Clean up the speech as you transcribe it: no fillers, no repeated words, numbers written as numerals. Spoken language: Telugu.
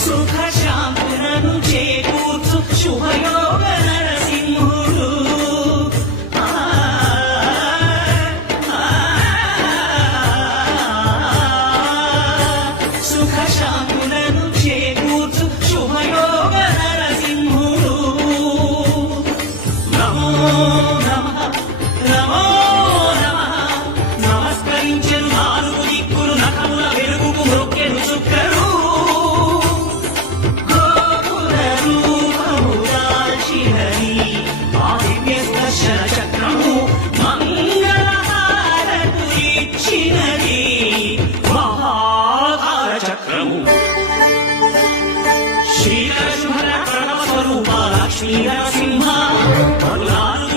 సుఖ శాంతులను చేకూర్చు శుభయోగ నరసింహుడు. సుఖ శాంతులను చేకూర్చు శుభయోగ నరసింహుడు. నమో నమః నమో నమః. నమస్కరించెను నాలుగు దిక్కులు నఖముల వెలుగుకు మొక్కెను శుక్రుడు. గోపుర రూపము దాల్చినది ఆ దివ్య దర్శన చక్రము మంగళహారతులిచ్చినది మహాధార చక్రము. శ్రీకర శుభర ప్రణవ స్వరూప లక్ష్మీ నరసింహ పలునాలుగు